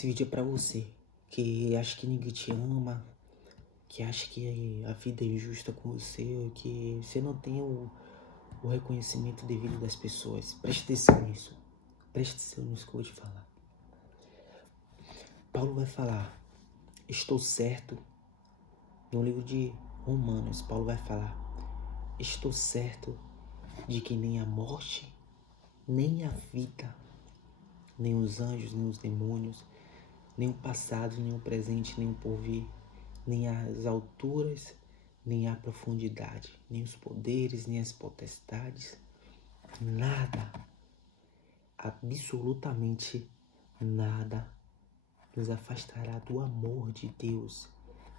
Esse vídeo é pra você que acha que ninguém te ama, que acha que a vida é injusta com você, que você não tem o reconhecimento devido das pessoas. Preste atenção nisso. Preste atenção nisso que eu vou te falar. Paulo vai falar, estou certo. No livro de Romanos, Paulo vai falar, estou certo de que nem a morte, nem a vida, nem os anjos, nem os demônios, nem o passado, nem o presente, nem o porvir, nem as alturas, nem a profundidade, nem os poderes, nem as potestades, nada, absolutamente nada, nos afastará do amor de Deus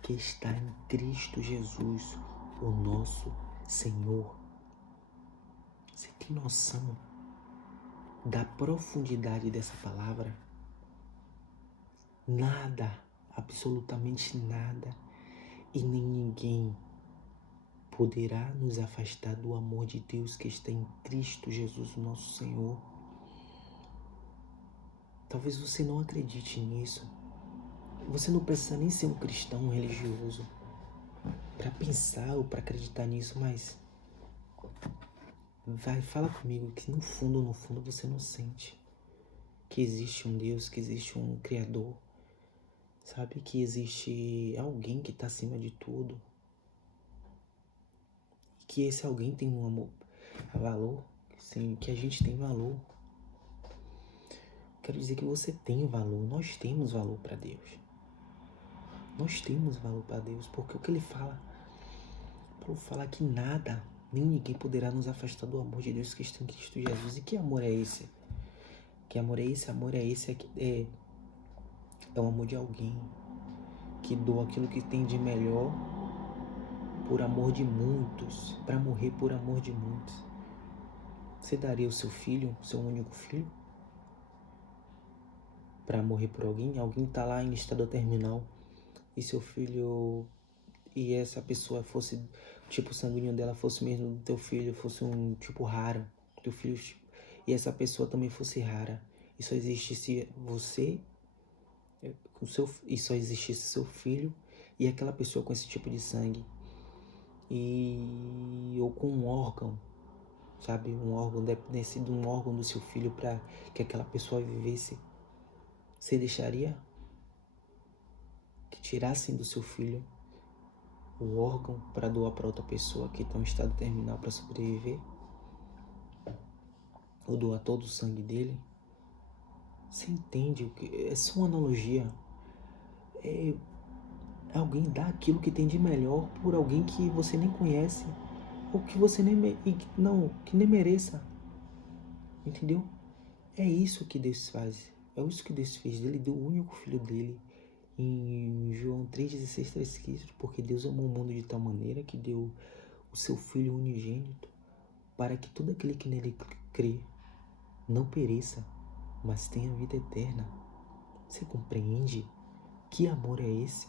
que está em Cristo Jesus, o nosso Senhor. Você tem noção da profundidade dessa palavra? Nada, absolutamente nada, e nem ninguém poderá nos afastar do amor de Deus que está em Cristo Jesus, nosso Senhor. Talvez você não acredite nisso. Você não precisa nem ser um cristão religioso para pensar ou para acreditar nisso, mas fala comigo que no fundo você não sente que existe um Deus, que existe um Criador, sabe? Que existe alguém que está acima de tudo. E que esse alguém tem um amor, valor, sim, que a gente tem valor. Quero dizer que você tem valor, nós temos valor para Deus. Nós temos valor para Deus, porque o que ele fala, Paulo fala que nada, nem ninguém poderá nos afastar do amor de Deus que está em Cristo Jesus. E que amor é esse? Que amor é esse? Amor é esse, é o amor de alguém que doa aquilo que tem de melhor por amor de muitos, para morrer por amor de muitos. Você daria o seu filho, o seu único filho, para morrer por alguém? Alguém tá lá em estado terminal e seu filho, e essa pessoa fosse, tipo, o sanguíneo dela fosse mesmo do teu filho, fosse um tipo raro, teu filho, e essa pessoa também fosse rara, e só existisse você, e só existisse seu filho e aquela pessoa com esse tipo de sangue, ou com um órgão, sabe, um órgão, dependesse de um órgão do seu filho para que aquela pessoa vivesse, você deixaria que tirassem do seu filho o órgão para doar para outra pessoa que está em estado terminal para sobreviver? Ou doar todo o sangue dele? Você entende? É só uma analogia. É alguém dar aquilo que tem de melhor por alguém que você nem conhece, ou que você que nem mereça. Entendeu? É isso que Deus faz. É isso que Deus fez. Ele deu o único filho dele. Em João 3,16 está escrito, porque Deus amou o mundo de tal maneira que deu o seu Filho unigênito, para que todo aquele que nele crê não pereça, mas tenha vida eterna. Você compreende? Que amor é esse?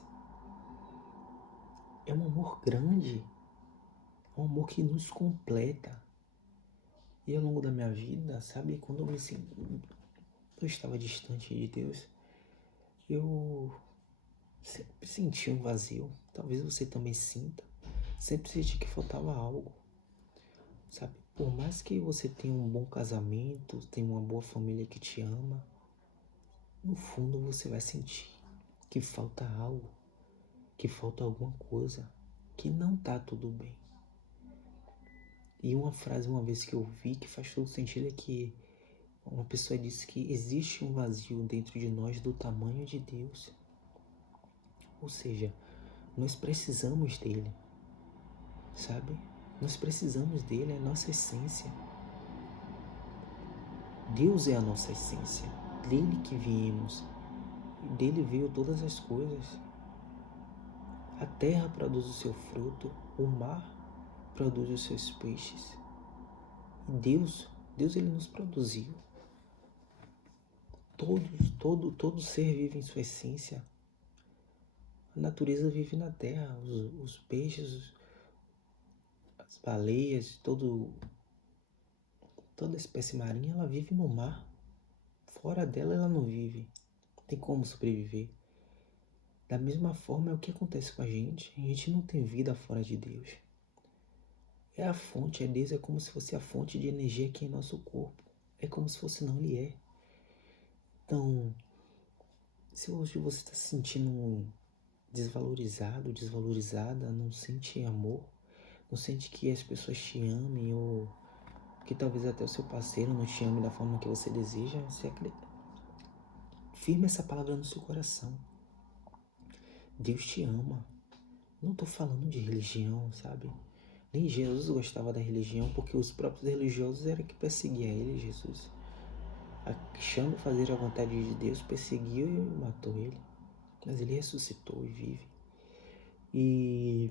É um amor grande, é um amor que nos completa. E ao longo da minha vida, sabe, quando eu estava distante de Deus, eu sempre senti um vazio. Talvez você também sinta. Sempre senti que faltava algo, sabe? Por mais que você tenha um bom casamento, tenha uma boa família que te ama, no fundo você vai sentir que falta algo, que falta alguma coisa, que não tá tudo bem. E uma frase uma vez que eu vi que faz todo sentido é que uma pessoa disse que existe um vazio dentro de nós do tamanho de Deus. Ou seja, nós precisamos dele, sabe? Nós precisamos dele, é a nossa essência. Deus é a nossa essência, dele que viemos, dele veio todas as coisas. A terra produz o seu fruto, o mar produz os seus peixes. E Deus ele nos produziu. Todo ser vive em sua essência. A natureza vive na terra, os peixes, as baleias, toda espécie marinha, ela vive no mar. Fora dela ela não vive. tem como sobreviver. Da mesma forma é o que acontece com a gente não tem vida fora de Deus. É a fonte, é Deus, é como se fosse a fonte de energia aqui em nosso corpo. É como se fosse, não, Ele é. Então, se hoje você está se sentindo desvalorizado, desvalorizada, não sente amor, não sente que as pessoas te amem ou que talvez até o seu parceiro não te ame da forma que você deseja, você acredita. Firme essa palavra no seu coração. Deus te ama. Não estou falando de religião, sabe? Nem Jesus gostava da religião, porque os próprios religiosos eram que perseguiam ele, Jesus. Achando fazer a vontade de Deus, perseguiu e matou ele. Mas ele ressuscitou e vive. E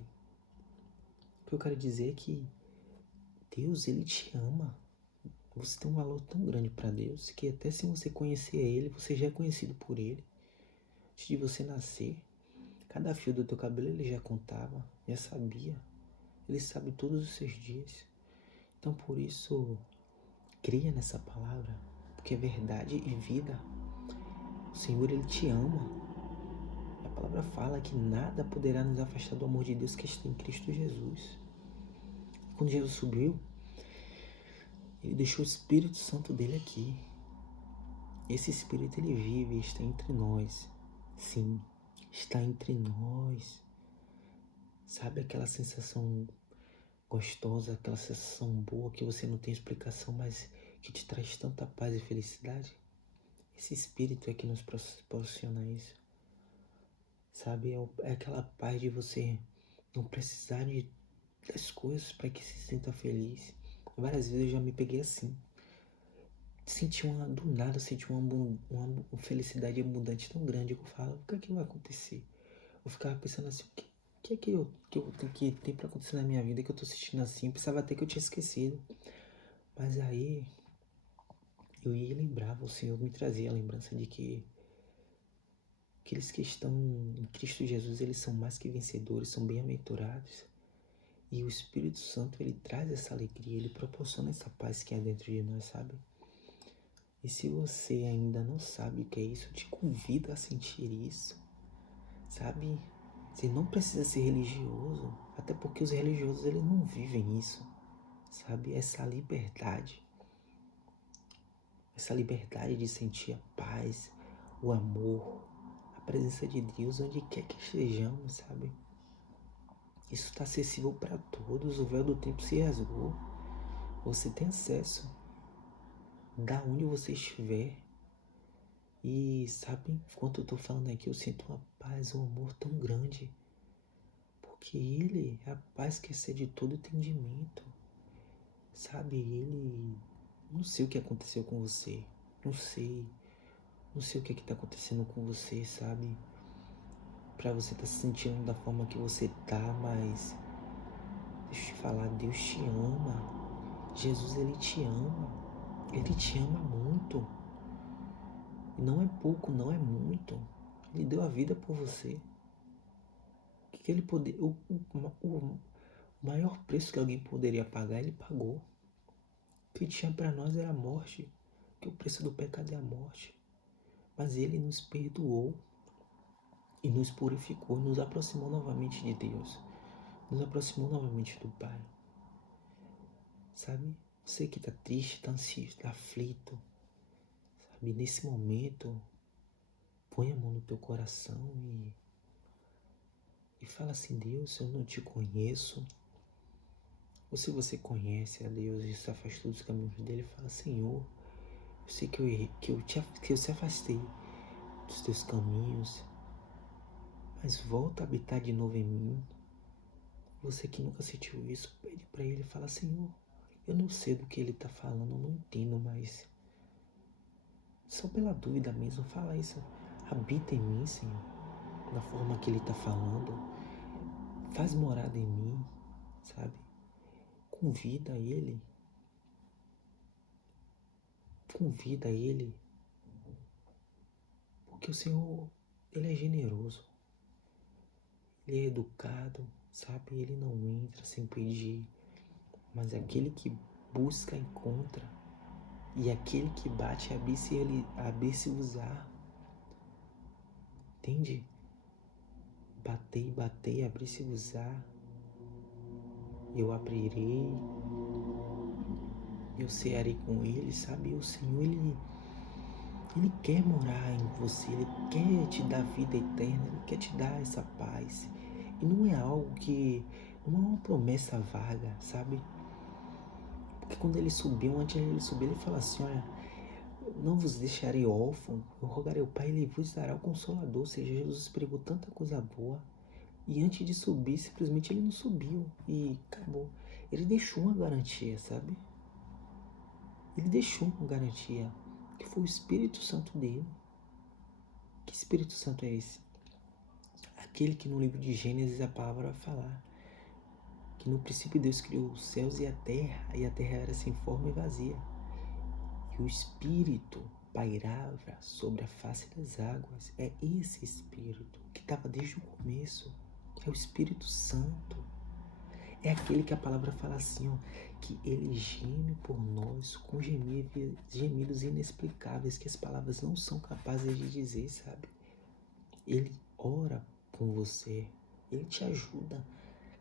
o que eu quero dizer é que Deus, Ele te ama. Você tem um valor tão grande para Deus que até se você conhecer Ele, você já é conhecido por Ele. Antes de você nascer, cada fio do teu cabelo Ele já contava, já sabia. Ele sabe todos os seus dias. Então por isso, creia nessa palavra, porque é verdade e vida. O Senhor, Ele te ama. A palavra fala que nada poderá nos afastar do amor de Deus que está em Cristo Jesus. Quando Jesus subiu, Ele deixou o Espírito Santo dele aqui. Esse Espírito, ele vive, está entre nós. Sim, está entre nós. Sabe aquela sensação gostosa, aquela sensação boa que você não tem explicação, mas que te traz tanta paz e felicidade? Esse Espírito é que nos proporciona isso. Sabe, é aquela paz de você não precisar das coisas para que se sinta feliz. Várias vezes eu já me peguei assim. Do nada, senti uma felicidade abundante tão grande que eu falo, o que vai acontecer? Eu ficava pensando assim, o que é que eu tenho que ter pra acontecer na minha vida que eu tô sentindo assim? Eu pensava até que eu tinha esquecido. Mas aí, eu ia e lembrava, o Senhor me trazia a lembrança de que aqueles que estão em Cristo Jesus, eles são mais que vencedores, são bem-aventurados. E o Espírito Santo, ele traz essa alegria, ele proporciona essa paz que há dentro de nós, sabe? E se você ainda não sabe o que é isso, eu te convido a sentir isso, sabe? Você não precisa ser religioso, até porque os religiosos eles não vivem isso, sabe? Essa liberdade de sentir a paz, o amor, a presença de Deus onde quer que estejamos, sabe? Isso está acessível para todos, o véu do tempo se rasgou, você tem acesso, da onde você estiver. E sabe, enquanto eu tô falando aqui, eu sinto uma paz, um amor tão grande. Porque Ele é a paz que excede todo entendimento. Sabe, Ele... Não sei o que aconteceu com você. Não sei. Não sei o que tá acontecendo com você, sabe? Pra você tá se sentindo da forma que você tá, mas... Deixa eu te falar, Deus te ama. Jesus, Ele te ama. Ele te ama muito. E não é pouco, não é muito. Ele deu a vida por você. Que ele poder, o maior preço que alguém poderia pagar, ele pagou. O que tinha para nós era a morte, que o preço do pecado é a morte. Mas ele nos perdoou e nos purificou, nos aproximou novamente de Deus, nos aproximou novamente do Pai. Sabe? Você que está triste, está ansioso, está aflito, sabe? Nesse momento, põe a mão no teu coração e fala assim, Deus, eu não te conheço. Ou se você conhece a Deus e se afastou dos caminhos dele, fala, Senhor, eu sei que eu errei, que eu se afastei dos teus caminhos, mas volta a habitar de novo em mim. Você que nunca sentiu isso, pede para ele e fala, Senhor, eu não sei do que ele está falando, eu não entendo, mas só pela dúvida mesmo, fala isso. Habita em mim, Senhor, da forma que ele está falando. Faz morada em mim, sabe? Convida ele. Convida ele. Porque o Senhor, ele é generoso. Ele é educado, sabe? Ele não entra sem pedir. Mas aquele que busca, encontra. E aquele que bate, abre-se usar. Entende? Batei, batei, abri-se-vos-á, eu abrirei, eu cearei com ele, sabe? O Senhor, Ele quer morar em você, Ele quer te dar vida eterna, Ele quer te dar essa paz. E não é algo que, não é uma promessa vaga, sabe? Porque quando Ele subiu, antes de Ele subir, Ele fala assim, olha, não vos deixarei órfão, eu rogarei ao Pai, Ele vos dará o Consolador. Ou seja, Jesus pregou tanta coisa boa. E antes de subir, simplesmente Ele não subiu e acabou. Ele deixou uma garantia, sabe? Ele deixou uma garantia, que foi o Espírito Santo dele. Que Espírito Santo é esse? Aquele que no livro de Gênesis a palavra vai falar que no princípio Deus criou os céus e a terra era sem forma e vazia. E o Espírito pairava sobre a face das águas. É esse Espírito que estava desde o começo. É o Espírito Santo. É aquele que a palavra fala assim, ó, que ele geme por nós com gemidos inexplicáveis que as palavras não são capazes de dizer, sabe? Ele ora com você, ele te ajuda.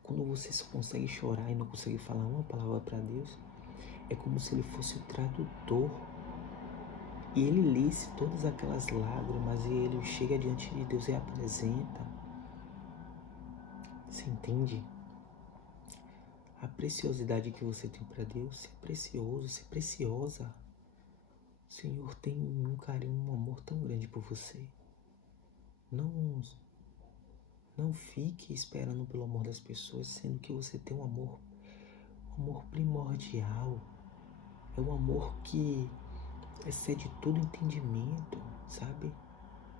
Quando você só consegue chorar e não consegue falar uma palavra para Deus, é como se ele fosse o tradutor. E ele lisse todas aquelas lágrimas e ele chega diante de Deus e apresenta. Você entende? A preciosidade que você tem para Deus, ser precioso, ser preciosa. O Senhor tem um carinho, um amor tão grande por você. Não fique esperando pelo amor das pessoas, sendo que você tem um amor primordial. É um amor que excede todo entendimento, sabe?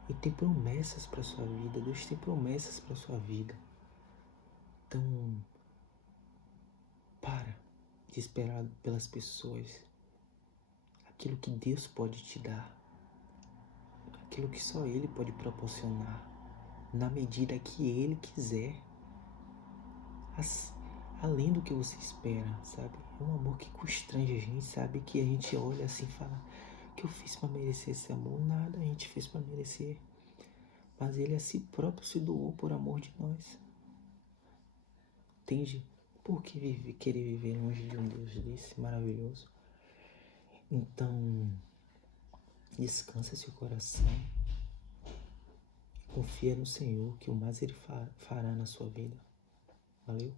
E tem promessas para sua vida. Deus tem promessas para sua vida. Então, para de esperar pelas pessoas aquilo que Deus pode te dar, aquilo que só Ele pode proporcionar, na medida que Ele quiser, além do que você espera, sabe? É um amor que constrange a gente, sabe? Que a gente olha assim e fala, o que eu fiz para merecer esse amor? Nada a gente fez para merecer, mas Ele a si próprio se doou por amor de nós. Entende? Por que querer viver longe de um Deus desse maravilhoso? Então, descansa seu coração e confia no Senhor, que o mais Ele fará na sua vida. Valeu?